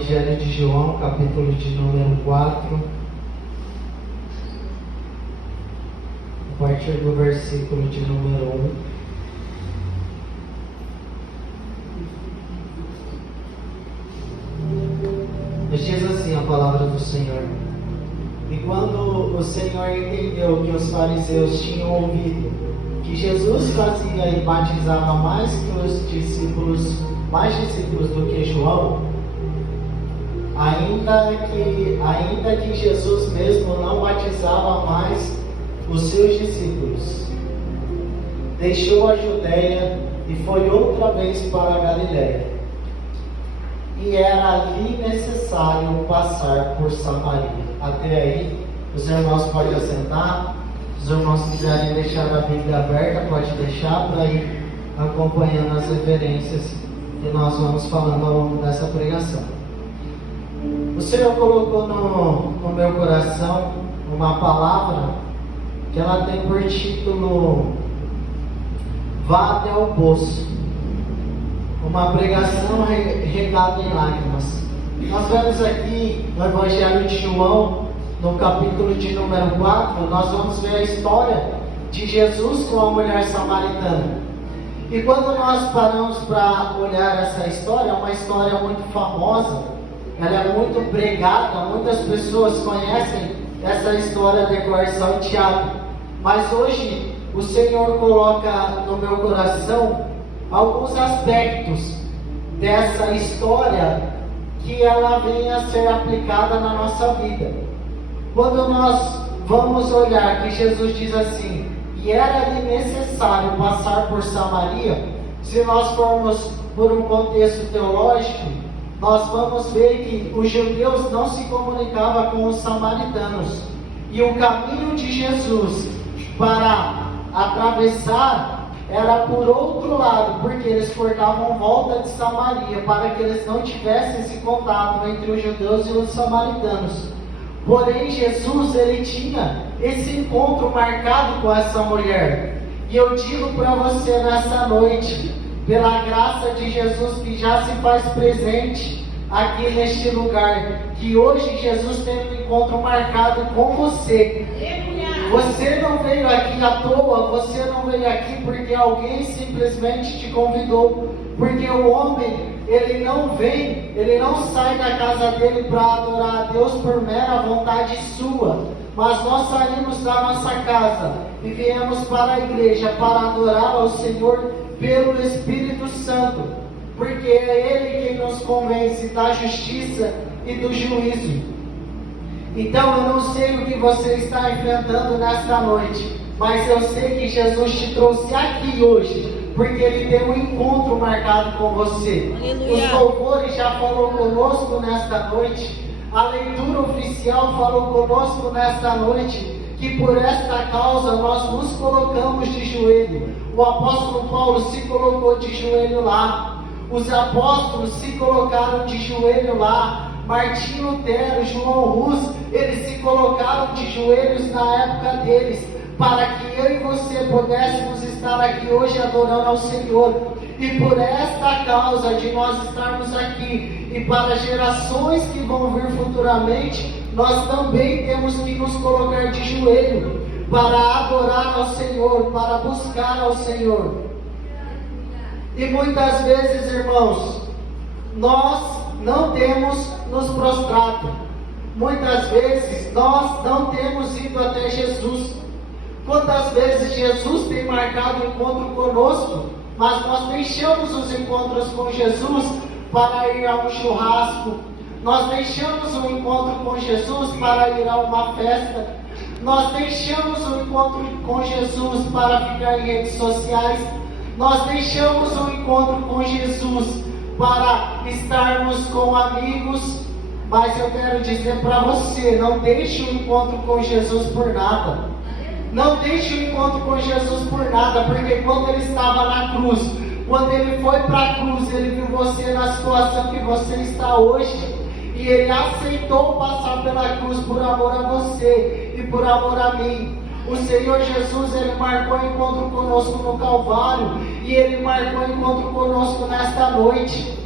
Evangelho de João, capítulo de número 4, a partir do versículo de número 1. Nos diz assim a palavra do Senhor: E quando o Senhor entendeu que os fariseus tinham ouvido que Jesus fazia e batizava mais discípulos do que João, ainda que Jesus mesmo não batizava mais os seus discípulos, deixou a Judéia e foi outra vez para a Galiléia. E era ali necessário passar por Samaria. Até aí, os irmãos podem assentar. Se os irmãos quiserem deixar a Bíblia aberta, pode deixar para ir acompanhando as referências que nós vamos falando ao longo dessa pregação. O Senhor colocou no meu coração uma palavra que ela tem por título Vá até o poço. Uma pregação regada em lágrimas. Nós vemos aqui no Evangelho de João, no capítulo de número 4, nós vamos ver a história de Jesus com a mulher samaritana. E quando nós paramos para olhar essa história, é uma história muito famosa, ela é muito pregada, muitas pessoas conhecem essa história de cor salteado. Mas hoje o Senhor coloca no meu coração alguns aspectos dessa história que ela venha a ser aplicada na nossa vida. Quando nós vamos olhar que Jesus diz assim, e era-lhe necessário passar por Samaria, se nós formos por um contexto teológico, nós vamos ver que os judeus não se comunicavam com os samaritanos. E o caminho de Jesus para atravessar era por outro lado, porque eles cortavam volta de Samaria, para que eles não tivessem esse contato entre os judeus e os samaritanos. Porém, Jesus, ele tinha esse encontro marcado com essa mulher. E eu digo para você nessa noite, pela graça de Jesus que já se faz presente aqui neste lugar, que hoje Jesus tem um encontro marcado com você. Você não veio aqui à toa, você não veio aqui porque alguém simplesmente te convidou. Porque o homem, ele não sai da casa dele para adorar a Deus por mera vontade sua. Mas nós saímos da nossa casa e viemos para a igreja para adorar ao Senhor pelo Espírito Santo. Porque é Ele quem nos convence da justiça e do juízo. Então eu não sei o que você está enfrentando nesta noite, mas eu sei que Jesus te trouxe aqui hoje, porque Ele tem um encontro marcado com você. Aleluia. Os louvores já falou conosco nesta noite, a leitura oficial falou conosco nesta noite, que por esta causa nós nos colocamos de joelho. O apóstolo Paulo se colocou de joelho lá, os apóstolos se colocaram de joelho lá, Martinho Lutero, João Rus, eles se colocaram de joelhos na época deles, para que eu e você pudéssemos estar aqui hoje adorando ao Senhor. E por esta causa de nós estarmos aqui, e para gerações que vão vir futuramente, nós também temos que nos colocar de joelho, para adorar ao Senhor, para buscar ao Senhor. E muitas vezes, irmãos, nós não temos nos prostrado. Muitas vezes nós não temos ido até Jesus. Quantas vezes Jesus tem marcado encontro conosco, mas nós deixamos os encontros com Jesus para ir a um churrasco. Nós deixamos o encontro com Jesus para ir a uma festa. Nós deixamos o encontro com Jesus para ficar em redes sociais. Nós deixamos o encontro com Jesus para estarmos com amigos. Mas eu quero dizer para você, não deixe o encontro com Jesus por nada. Não deixe o encontro com Jesus por nada, porque quando Ele estava na cruz, quando Ele foi para a cruz, Ele viu você na situação que você está hoje, e Ele aceitou passar pela cruz por amor a você e por amor a mim. O Senhor Jesus, Ele marcou encontro conosco no Calvário, e Ele marcou encontro conosco nesta noite.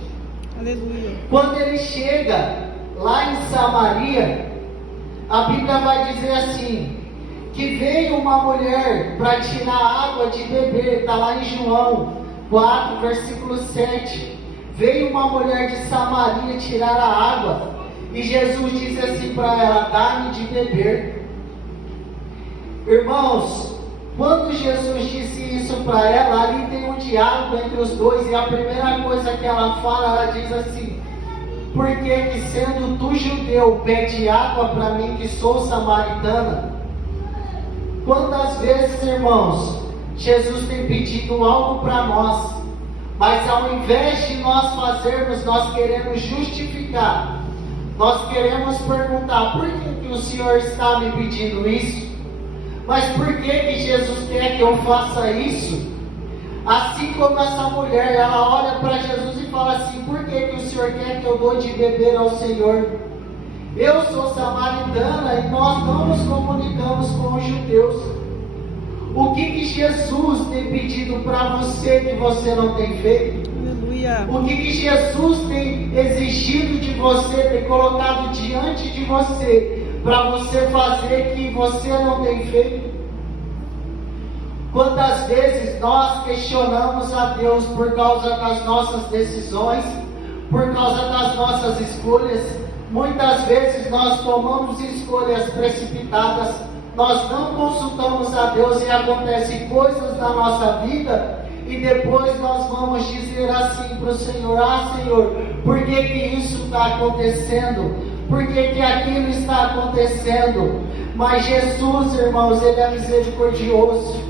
Aleluia. Quando ele chega lá em Samaria, a Bíblia vai dizer assim, que veio uma mulher para tirar água de beber, está lá em João 4, versículo 7. Veio uma mulher de Samaria tirar a água, e Jesus disse assim para ela, dá-me de beber. Irmãos, quando Jesus disse isso para ela, ali tem um diálogo entre os dois, e a primeira coisa que ela fala, ela diz assim, por que sendo tu judeu, pede água para mim que sou samaritana? Quantas vezes, irmãos, Jesus tem pedido algo para nós, mas ao invés de nós fazermos, nós queremos justificar, nós queremos perguntar, por que o Senhor está me pedindo isso? Mas por que Jesus quer que eu faça isso? Assim como essa mulher, ela olha para Jesus e fala assim, por que o Senhor quer que eu dou de beber ao Senhor? Eu sou samaritana e nós não nos comunicamos com os judeus. O que Jesus tem pedido para você que você não tem feito? Aleluia. O que Jesus tem exigido de você, tem colocado diante de você, para você fazer que você não tem feito? Quantas vezes nós questionamos a Deus por causa das nossas decisões, por causa das nossas escolhas? Muitas vezes nós tomamos escolhas precipitadas, nós não consultamos a Deus e acontecem coisas na nossa vida e depois nós vamos dizer assim para o Senhor, Senhor, por que isso está acontecendo? Por que aquilo está acontecendo? Mas Jesus, irmãos, Ele é misericordioso.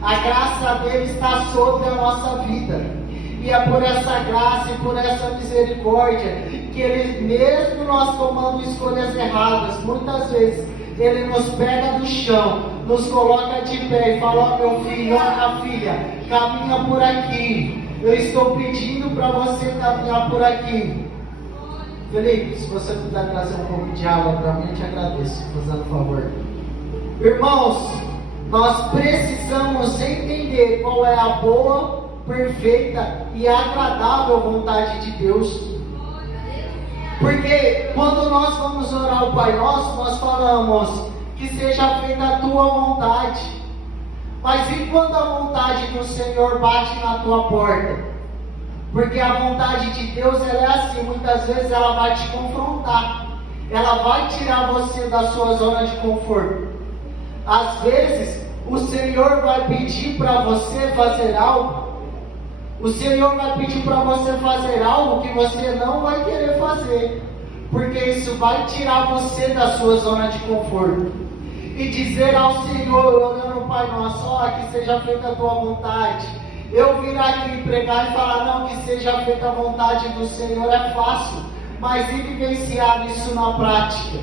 A graça dele está sobre a nossa vida. E é por essa graça e por essa misericórdia que Ele, mesmo nós tomando escolhas erradas, muitas vezes Ele nos pega do chão, nos coloca de pé e fala, meu filho, minha filha, caminha por aqui. Eu estou pedindo para você caminhar por aqui. Felipe, se você puder trazer um pouco de água para mim, eu te agradeço, fazendo um favor. Irmãos, nós precisamos entender qual é a boa, perfeita e agradável vontade de Deus. Porque quando nós vamos orar o Pai Nosso, nós falamos que seja feita a tua vontade. Mas e quando a vontade do Senhor bate na tua porta? Porque a vontade de Deus, ela é assim, muitas vezes ela vai te confrontar. Ela vai tirar você da sua zona de conforto. Às vezes, o Senhor vai pedir para você fazer algo. O Senhor vai pedir para você fazer algo que você não vai querer fazer. Porque isso vai tirar você da sua zona de conforto. E dizer ao Senhor, orando o Pai Nosso, que seja feita a tua vontade. Eu vir aqui pregar e falar, não, que seja feita a vontade do Senhor é fácil. Mas e vivenciar isso na prática?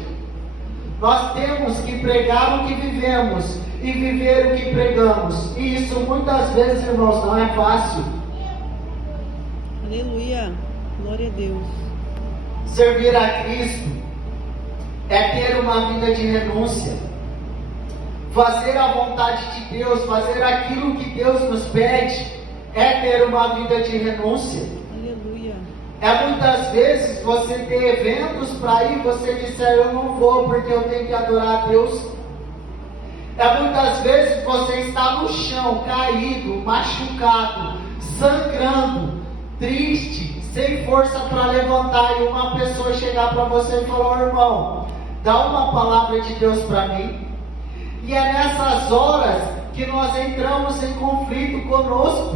Nós temos que pregar o que vivemos e viver o que pregamos. E isso muitas vezes, irmãos, não é fácil. Aleluia. Glória a Deus. Servir a Cristo é ter uma vida de renúncia. Fazer a vontade de Deus, fazer aquilo que Deus nos pede, é ter uma vida de renúncia. Aleluia. É muitas vezes você ter eventos para ir, você disser, eu não vou porque eu tenho que adorar a Deus. É muitas vezes você está no chão, caído, machucado, sangrando, triste, sem força para levantar, e uma pessoa chegar para você e falar, irmão, dá uma palavra de Deus para mim. E é nessas horas que nós entramos em conflito conosco.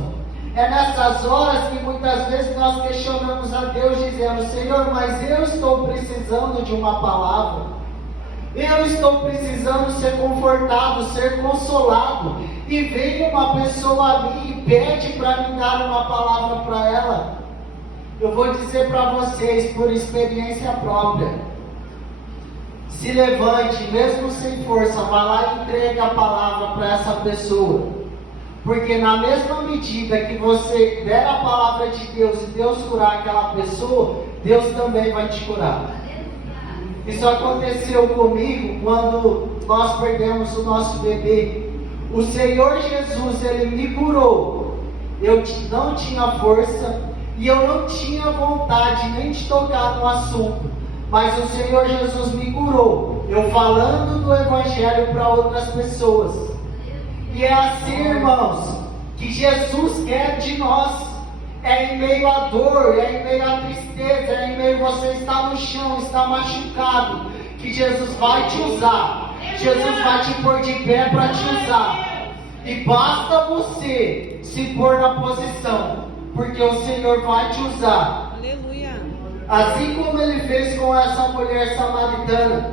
É nessas horas que muitas vezes nós questionamos a Deus, dizendo, Senhor, mas eu estou precisando de uma palavra. Eu estou precisando ser confortado, ser consolado. E vem uma pessoa a mim e pede para me dar uma palavra para ela. Eu vou dizer para vocês, por experiência própria, se levante, mesmo sem força, vá lá e entregue a palavra para essa pessoa. Porque na mesma medida que você der a palavra de Deus e Deus curar aquela pessoa, Deus também vai te curar. Isso aconteceu comigo quando nós perdemos o nosso bebê. O Senhor Jesus, Ele me curou. Eu não tinha força, e eu não tinha vontade nem de tocar no assunto, mas o Senhor Jesus me curou, eu falando do Evangelho para outras pessoas. E é assim, irmãos, que Jesus quer de nós. É em meio à dor, é em meio à tristeza, é em meio a você estar no chão, estar machucado, que Jesus vai te usar. Jesus vai te pôr de pé para te usar. E basta você se pôr na posição, porque o Senhor vai te usar. Aleluia. Assim como Ele fez com essa mulher samaritana.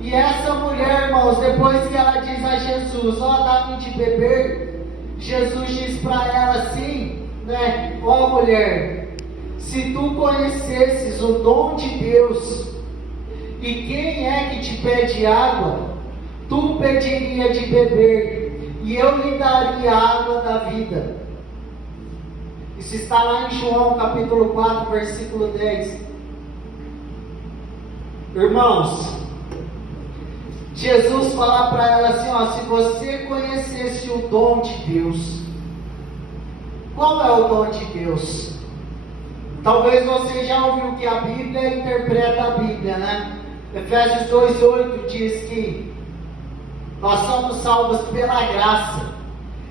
E essa mulher, irmãos, depois que ela diz a Jesus, dá-me de beber, Jesus diz para ela assim, né? Mulher, se tu conhecesses o dom de Deus, e quem é que te pede água, tu pediria de beber, e eu lhe daria a água da vida. Isso está lá em João capítulo 4, versículo 10. Irmãos, Jesus fala para ela assim, se você conhecesse o dom de Deus. Qual é o dom de Deus? Talvez você já ouviu que a Bíblia interpreta a Bíblia, né? Efésios 2:8 diz que nós somos salvos pela graça.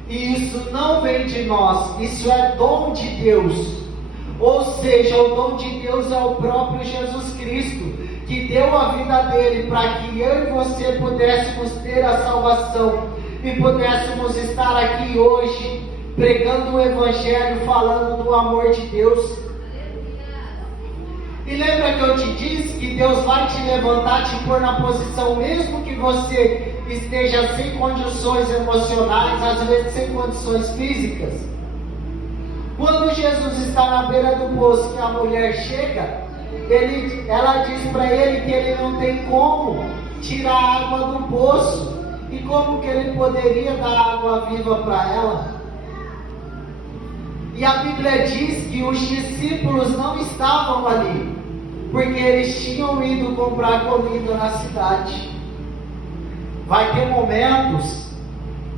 E isso não vem de nós, isso é dom de Deus. Ou seja, o dom de Deus é o próprio Jesus Cristo, que deu a vida dele para que eu e você pudéssemos ter a salvação e pudéssemos estar aqui hoje pregando o Evangelho, falando do amor de Deus. E lembra que eu te disse que Deus vai te levantar, te pôr na posição, mesmo que você esteja sem condições emocionais, às vezes sem condições físicas. Quando Jesus está na beira do poço, que a mulher chega, ela diz para ele que ele não tem como tirar a água do poço, e como que ele poderia dar água viva para ela? E a Bíblia diz que os discípulos não estavam ali, porque eles tinham ido comprar comida na cidade. Vai ter momentos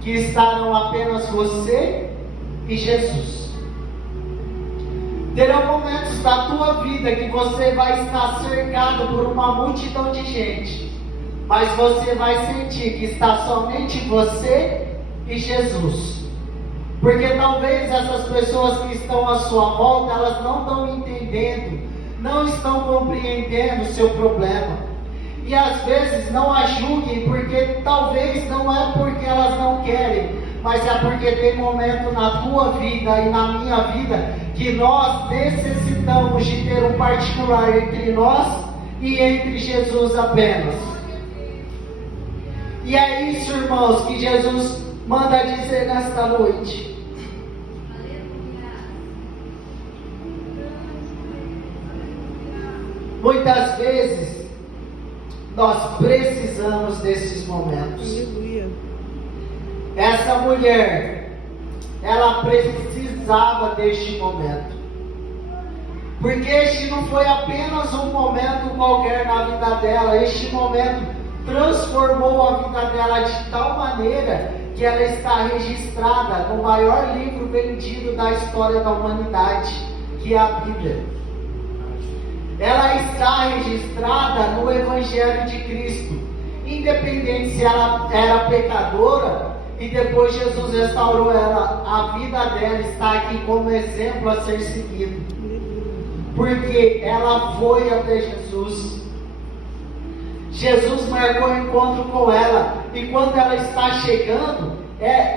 que estarão apenas você e Jesus. Terão momentos da tua vida que você vai estar cercado por uma multidão de gente, mas você vai sentir que está somente você e Jesus. Porque talvez essas pessoas que estão à sua volta, elas não estão entendendo, não estão compreendendo o seu problema. E às vezes não a julguem, porque talvez não é porque elas não querem, mas é porque tem momento na tua vida e na minha vida que nós necessitamos de ter um particular entre nós e entre Jesus apenas. E é isso, irmãos, que Jesus manda dizer nesta noite. Muitas vezes nós precisamos desses momentos. Aleluia. Essa mulher, ela precisava deste momento, porque este não foi apenas um momento qualquer na vida dela. Este momento transformou a vida dela de tal maneira que ela está registrada no maior livro vendido da história da humanidade, que é a Bíblia. Ela está registrada no Evangelho de Cristo, independente se ela era pecadora e depois Jesus restaurou ela, a vida dela está aqui como exemplo a ser seguido, porque ela foi até Jesus. Jesus marcou um encontro com ela, e quando ela está chegando,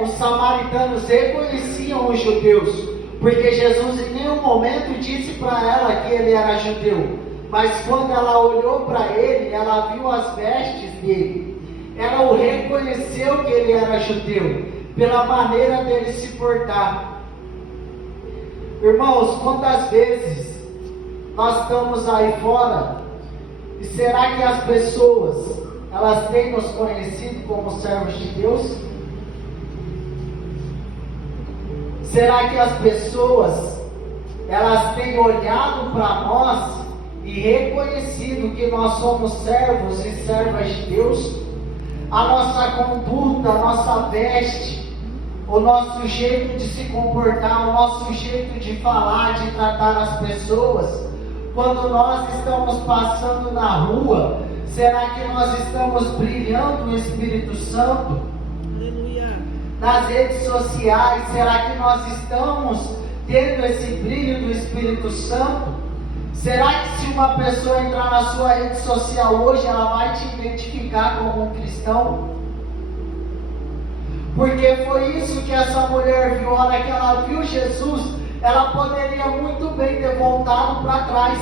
os samaritanos reconheciam os judeus, porque Jesus em nenhum momento disse para ela que ele era judeu, mas quando ela olhou para ele, ela viu as vestes dele, ela o reconheceu que ele era judeu, pela maneira dele se portar. Irmãos, quantas vezes nós estamos aí fora, e será que as pessoas, elas têm nos conhecido como servos de Deus? Será que as pessoas, elas têm olhado para nós e reconhecido que nós somos servos e servas de Deus? A nossa conduta, a nossa veste, o nosso jeito de se comportar, o nosso jeito de falar, de tratar as pessoas, quando nós estamos passando na rua, será que nós estamos brilhando o Espírito Santo? Aleluia. Nas redes sociais, será que nós estamos tendo esse brilho do Espírito Santo? Será que se uma pessoa entrar na sua rede social hoje, ela vai te identificar como um cristão? Porque foi isso que essa mulher viu. A hora que ela viu Jesus, ela poderia muito bem ter voltado para trás,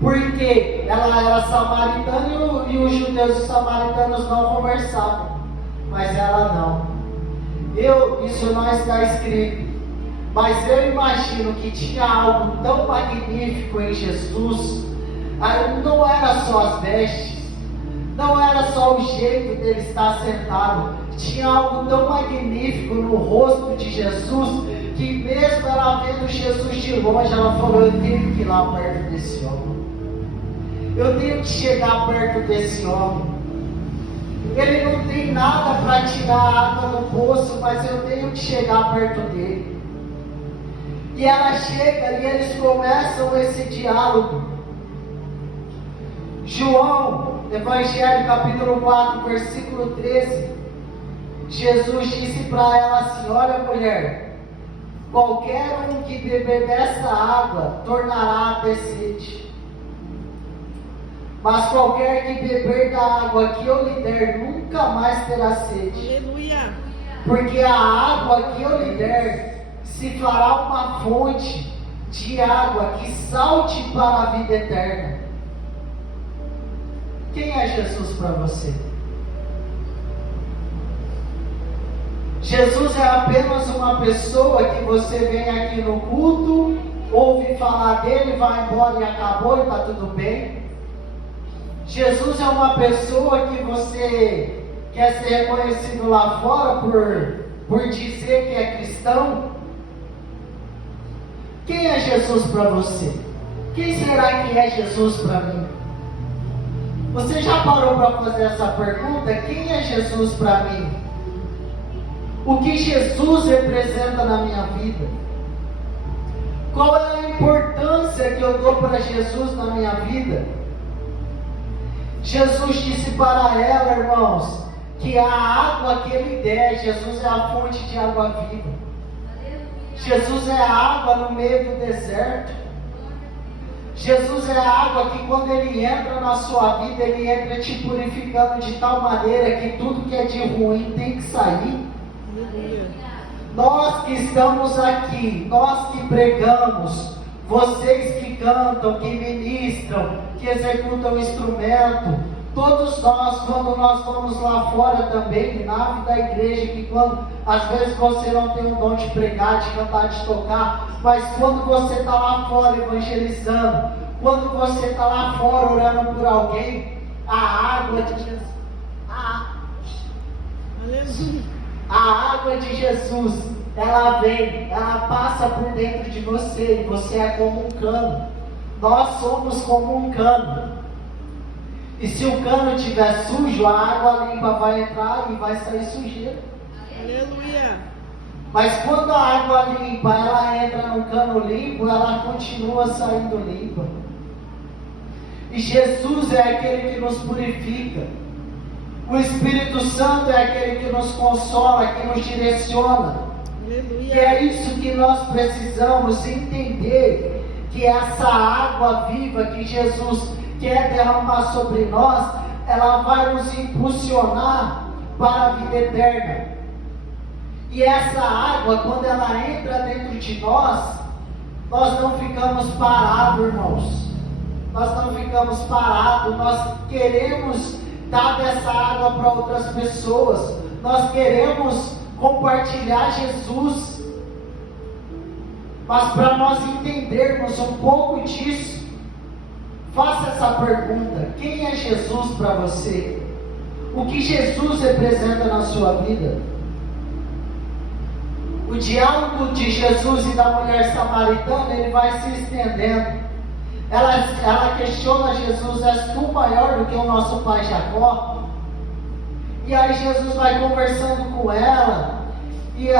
porque ela era samaritana e os judeus e samaritanos não conversavam, mas ela não. Isso não está escrito, mas eu imagino que tinha algo tão magnífico em Jesus. Não era só as vestes, não era só o jeito dele estar sentado, tinha algo tão magnífico no rosto de Jesus, que mesmo ela vendo Jesus de longe, ela falou: eu tenho que ir lá perto desse homem, eu tenho que chegar perto desse homem. Ele não tem nada para tirar a água do poço, mas eu tenho que chegar perto dele. E ela chega e eles começam esse diálogo. João, Evangelho capítulo 4, versículo 13. Jesus disse para ela assim: olha, mulher, qualquer um que beber dessa água tornará a ter sede, mas qualquer que beber da água que eu lhe der nunca mais terá sede. Aleluia. Porque a água que eu lhe der se fará uma fonte de água que salte para a vida eterna. Quem é Jesus para você? Jesus é apenas uma pessoa que você vem aqui no culto, ouve falar dele, vai embora e acabou e está tudo bem? Jesus é uma pessoa que você quer ser reconhecido lá fora por dizer que é cristão? Quem é Jesus para você? Quem será que é Jesus para mim? Você já parou para fazer essa pergunta? Quem é Jesus para mim? O que Jesus representa na minha vida? Qual é a importância que eu dou para Jesus na minha vida? Jesus disse para ela, irmãos, que a água que ele der, Jesus é a fonte de água viva. Jesus é a água no meio do deserto. Jesus é a água que quando ele entra na sua vida, ele entra te purificando de tal maneira que tudo que é de ruim tem que sair. Nós que estamos aqui, nós que pregamos, vocês que cantam, que ministram, que executam o instrumento, todos nós, quando nós vamos lá fora também, na vida da igreja, que quando, às vezes você não tem o dom de pregar, de cantar, de tocar, mas quando você está lá fora evangelizando, quando você está lá fora orando por alguém, a água de Jesus, a água de Jesus, ela vem, ela passa por dentro de você, e você é como um cano. Nós somos como um cano. E se o cano estiver sujo, a água limpa vai entrar e vai sair sujeira. Aleluia. Mas quando a água limpa, ela entra no cano limpo, ela continua saindo limpa. E Jesus é aquele que nos purifica. O Espírito Santo é aquele que nos consola, que nos direciona. Aleluia. E é isso que nós precisamos entender, que essa água viva que Jesus quer derramar sobre nós, ela vai nos impulsionar para a vida eterna. E essa água, quando ela entra dentro de nós não ficamos parados, irmãos. Nós não ficamos parados, nós queremos dar dessa água para outras pessoas. Nós queremos compartilhar Jesus. Mas para nós entendermos um pouco disso, faça essa pergunta: quem é Jesus para você? O que Jesus representa na sua vida? O diálogo de Jesus e da mulher samaritana, ele vai se estendendo. Ela questiona Jesus: és tu maior do que o nosso pai Jacó? E aí Jesus vai conversando com ela, e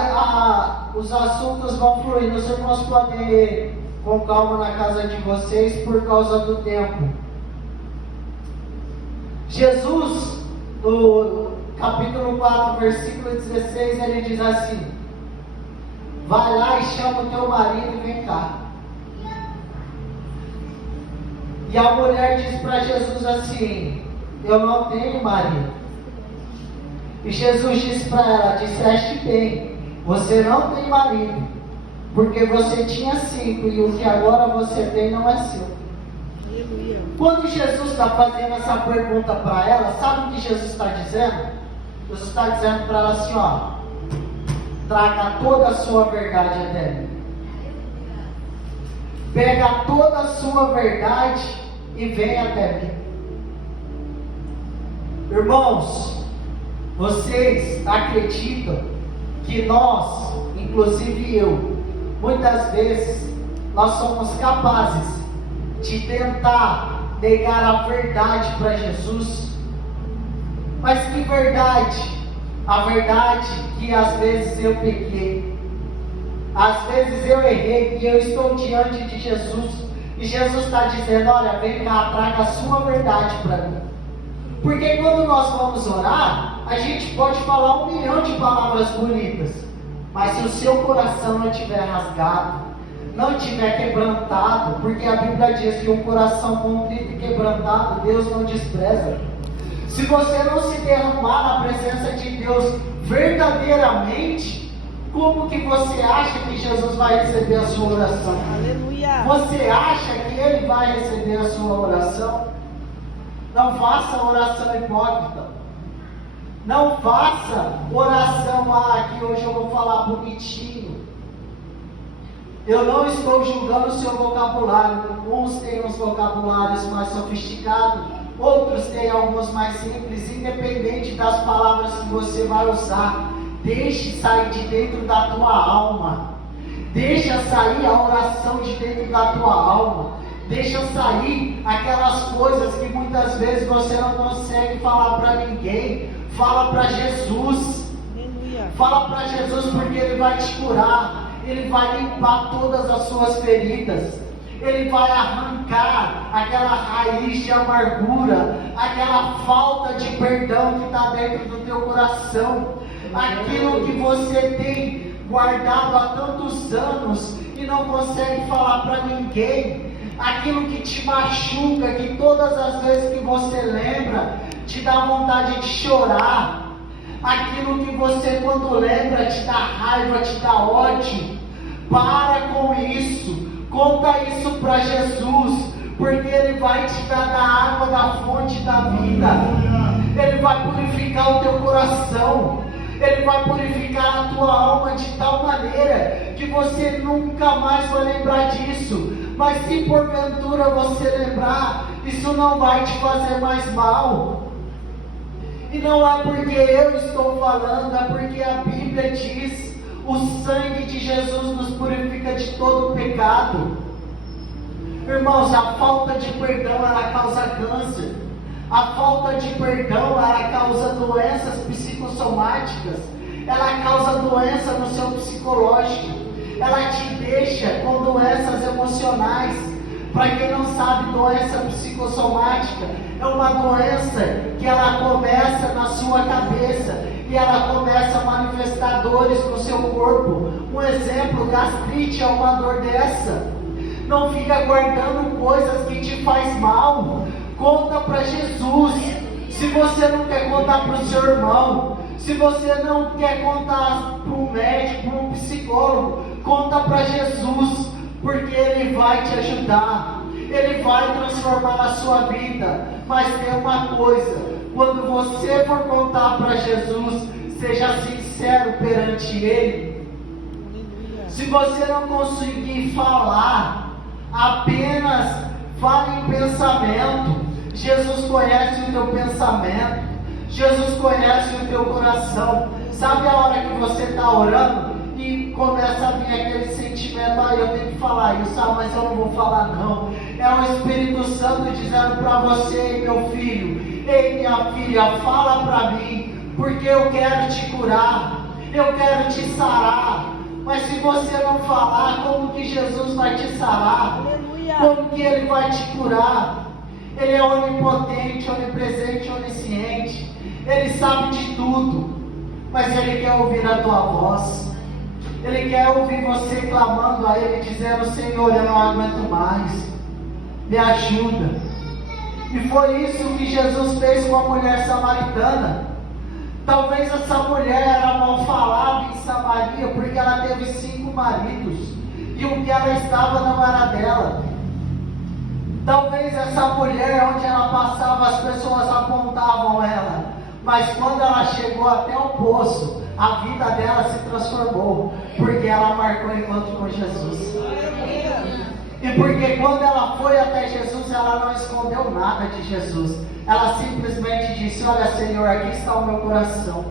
os assuntos vão fluir. Os irmãos podem ir com calma na casa de vocês por causa do tempo. Jesus, no capítulo 4, versículo 16, ele diz assim: vai lá e chama o teu marido e vem cá. E a mulher diz para Jesus assim: eu não tenho marido. E Jesus disse para ela: disseste bem, você não tem marido, porque você tinha 5 e o que agora você tem não é seu. Aleluia. Quando Jesus está fazendo essa pergunta para ela, sabe o que Jesus está dizendo? Jesus está dizendo para ela assim: ó, traga toda a sua verdade até mim. Pega toda a sua verdade e vem até mim. Irmãos, vocês acreditam que nós, inclusive eu, muitas vezes, nós somos capazes de tentar negar a verdade para Jesus? Mas que verdade? A verdade que às vezes eu pequei, às vezes eu errei e eu estou diante de Jesus e Jesus está dizendo: olha, vem cá, traga a sua verdade para mim. Porque quando nós vamos orar, a gente pode falar 1 milhão de palavras bonitas, mas se o seu coração não estiver rasgado, não estiver quebrantado, porque a Bíblia diz que um coração contrito e quebrantado Deus não despreza. Se você não se derramar na presença de Deus verdadeiramente, como que você acha que Jesus vai receber a sua oração? Aleluia. Você acha que Ele vai receber a sua oração? Não faça oração hipócrita. Não faça oração, que hoje eu vou falar bonitinho. Eu não estou julgando o seu vocabulário. Uns têm uns vocabulários mais sofisticados, outros têm alguns mais simples. Independente das palavras que você vai usar, deixe sair de dentro da tua alma. Deixa sair a oração de dentro da tua alma. Deixa sair aquelas coisas que muitas vezes você não consegue falar para ninguém. Fala para Jesus. Aleluia. Fala para Jesus, porque Ele vai te curar. Ele vai limpar todas as suas feridas. Ele vai arrancar aquela raiz de amargura, aquela falta de perdão que está dentro do teu coração. Aquilo que você tem guardado há tantos anos e não consegue falar para ninguém. Aquilo que te machuca, que todas as vezes que você lembra, te dá vontade de chorar. Aquilo que você, quando lembra, te dá raiva, te dá ódio. Para com isso. Conta isso para Jesus, porque Ele vai te dar da água da fonte da vida. Ele vai purificar o teu coração. Ele vai purificar a tua alma de tal maneira que você nunca mais vai lembrar disso. Mas se porventura você lembrar, isso não vai te fazer mais mal. E não é porque eu estou falando, é porque a Bíblia diz: o sangue de Jesus nos purifica de todo pecado. Irmãos, a falta de perdão, ela causa câncer. A falta de perdão, ela causa doenças psicossomáticas. Ela causa doença no seu psicológico. Ela te deixa com doenças emocionais. Para quem não sabe, doença psicossomática é uma doença que ela começa na sua cabeça e ela começa a manifestar dores no seu corpo. Um exemplo, gastrite é uma dor dessa. Não fica guardando coisas que te faz mal. Conta para Jesus. Se você não quer contar para o seu irmão, se você não quer contar para um médico, para um psicólogo, conta para Jesus, porque Ele vai te ajudar. Ele vai transformar a sua vida. Mas tem uma coisa: quando você for contar para Jesus, seja sincero perante Ele. Se você não conseguir falar, apenas fale em pensamento. Jesus conhece o teu pensamento. Jesus conhece o teu coração. Sabe a hora que você está orando e começa a vir aquele sentimento: eu tenho que falar isso, mas eu não vou falar não. É o Espírito Santo dizendo para você: ei meu filho, ei minha filha, fala para mim, porque eu quero te curar. eu quero te sarar. Mas se você não falar, como que Jesus vai te sarar? Aleluia. Como que Ele vai te curar? Ele é onipotente, onipresente, onisciente. Ele sabe de tudo. Mas Ele quer ouvir a tua voz. Ele quer ouvir você clamando a Ele, dizendo: Senhor, eu não aguento mais. Me ajuda. E foi isso que Jesus fez com a mulher samaritana. Talvez essa mulher era mal falada em Samaria, porque ela teve 5 maridos, e o que ela estava não era dela. Talvez essa mulher, onde ela passava, as pessoas apontavam ela, mas quando ela chegou até o poço, a vida dela se transformou, porque ela marcou encontro com Jesus. E porque quando ela foi até Jesus, ela não escondeu nada de Jesus. Ela simplesmente disse: olha, Senhor, aqui está o meu coração.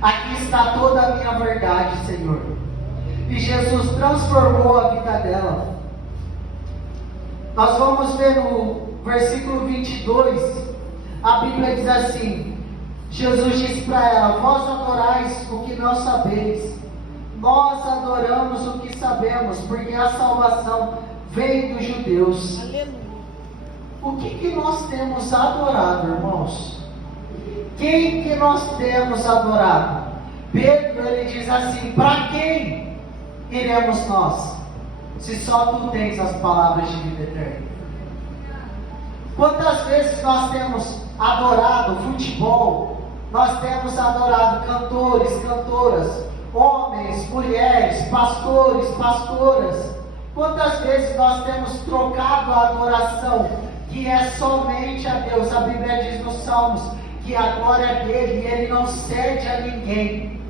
Aqui está toda a minha verdade, Senhor. E Jesus transformou a vida dela. Nós vamos ver no versículo 22. A Bíblia diz assim: Jesus disse para ela: vós adorais o que não sabeis. Nós adoramos o que sabemos, porque a salvação vem dos judeus. Aleluia. O que nós temos adorado, irmãos? Quem que nós temos adorado? Pedro, ele diz assim: para quem iremos nós? Se só tu tens as palavras de vida eterna. Quantas vezes nós temos adorado futebol? Nós temos adorado cantores, cantoras, homens, mulheres, pastores, pastoras. Quantas vezes nós temos trocado a adoração, que é somente a Deus? A Bíblia diz nos Salmos que a glória é dele e ele não cede a ninguém.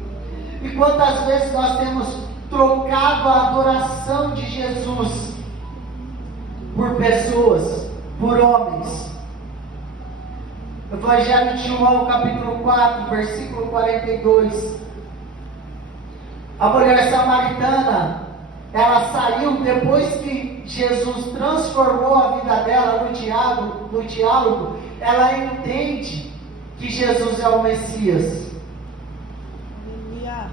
E quantas vezes nós temos trocado a adoração de Jesus por pessoas, por homens? Evangelho de João, capítulo 4, versículo 42. A mulher samaritana, ela saiu depois que Jesus transformou a vida dela no diálogo, ela entende que Jesus é o Messias. Aleluia.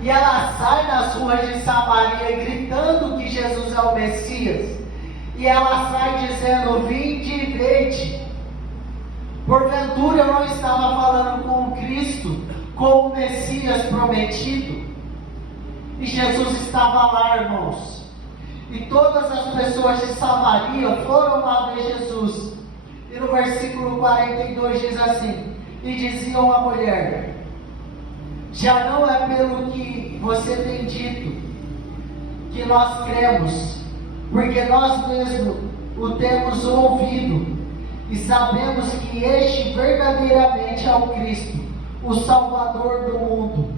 E ela sai nas ruas de Samaria gritando que Jesus é o Messias. E ela sai dizendo: vinde e vede. Porventura eu não estava falando com o Cristo, com o Messias prometido? E Jesus estava lá, irmãos. E todas as pessoas de Samaria foram lá ver Jesus. E no versículo 42 diz assim: e diziam à mulher: já não é pelo que você tem dito que nós cremos, porque nós mesmos o temos ouvido e sabemos que este verdadeiramente é o Cristo, o Salvador do mundo.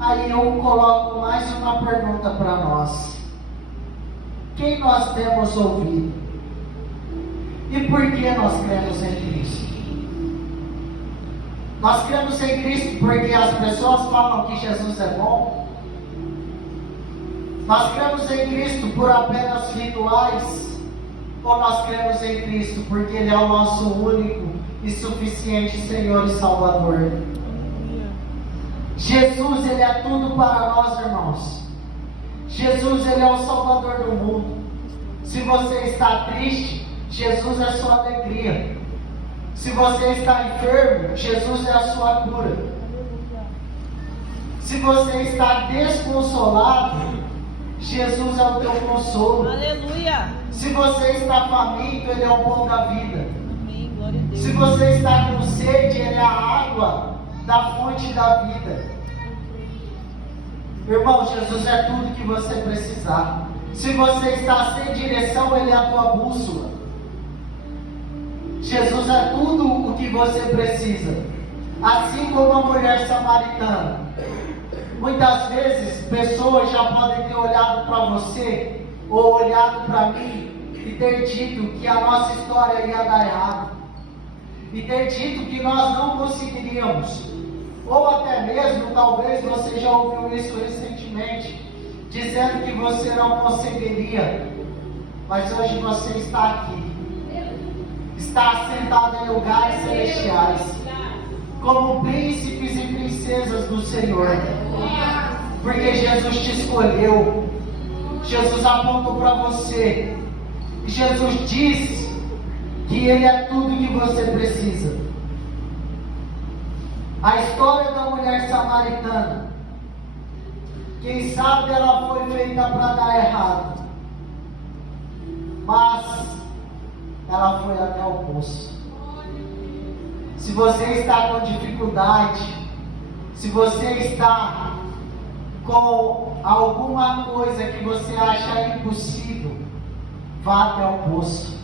Aí eu coloco mais uma pergunta para nós: quem nós temos ouvido? E por que nós cremos em Cristo? Nós cremos em Cristo porque as pessoas falam que Jesus é bom? Nós cremos em Cristo por apenas rituais? Ou nós cremos em Cristo porque Ele é o nosso único e suficiente Senhor e Salvador? Aleluia. Jesus, Ele é tudo para nós, irmãos. Jesus, Ele é o Salvador do mundo. Se você está triste, Jesus é a sua alegria. Se você está enfermo, Jesus é a sua cura. Aleluia. Se você está desconsolado, Jesus é o teu consolo. Aleluia. Se você está faminto, Ele é o pão da vida. Amém. Glória a Deus. Se você está com sede, Ele é a água da fonte da vida. Irmão, Jesus é tudo que você precisar. Se você está sem direção, Ele é a tua bússola. Jesus é tudo o que você precisa. Assim como a mulher samaritana. Muitas vezes, pessoas já podem ter olhado para você, ou olhado para mim, e ter dito que a nossa história ia dar errado. E ter dito que nós não conseguiríamos. Ou até mesmo, talvez você já ouviu isso recentemente, dizendo que você não conseguiria. Mas hoje você está aqui. Está sentado em lugares celestiais. como príncipes e princesas do Senhor. Porque Jesus te escolheu. Jesus apontou para você. Jesus disse que Ele é tudo que você precisa. A história da mulher samaritana, quem sabe ela foi feita para dar errado, mas ela foi até o poço. Se você está com dificuldade, se você está com alguma coisa que você acha impossível, vá até o poço.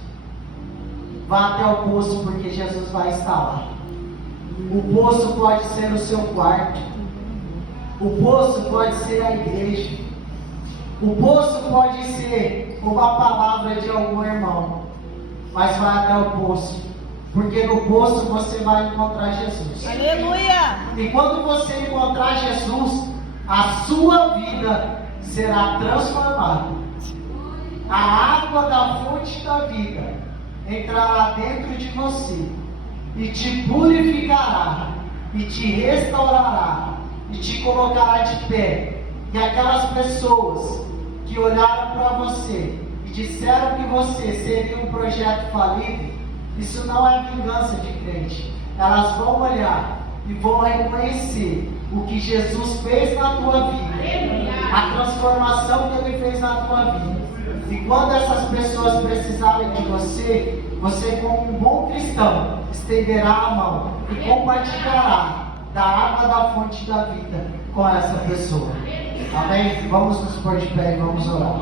Vá até o poço, porque Jesus vai estar lá. O poço pode ser o seu quarto. O poço pode ser a igreja. O poço pode ser uma palavra de algum irmão. Mas vai até o poço, porque no poço você vai encontrar Jesus. Aleluia! E quando você encontrar Jesus, a sua vida será transformada. A água da fonte da vida entrará dentro de você e te purificará, e te restaurará, e te colocará de pé. E aquelas pessoas que olharam para você e disseram que você seria um projeto falido, isso não é vingança de crente. Elas vão olhar e vão reconhecer o que Jesus fez na tua vida, a transformação que Ele fez na tua vida. E quando essas pessoas precisarem de você, você, como um bom cristão, estenderá a mão e compartilhará da água da fonte da vida com essa pessoa. Amém? Vamos nos pôr de pé e vamos orar.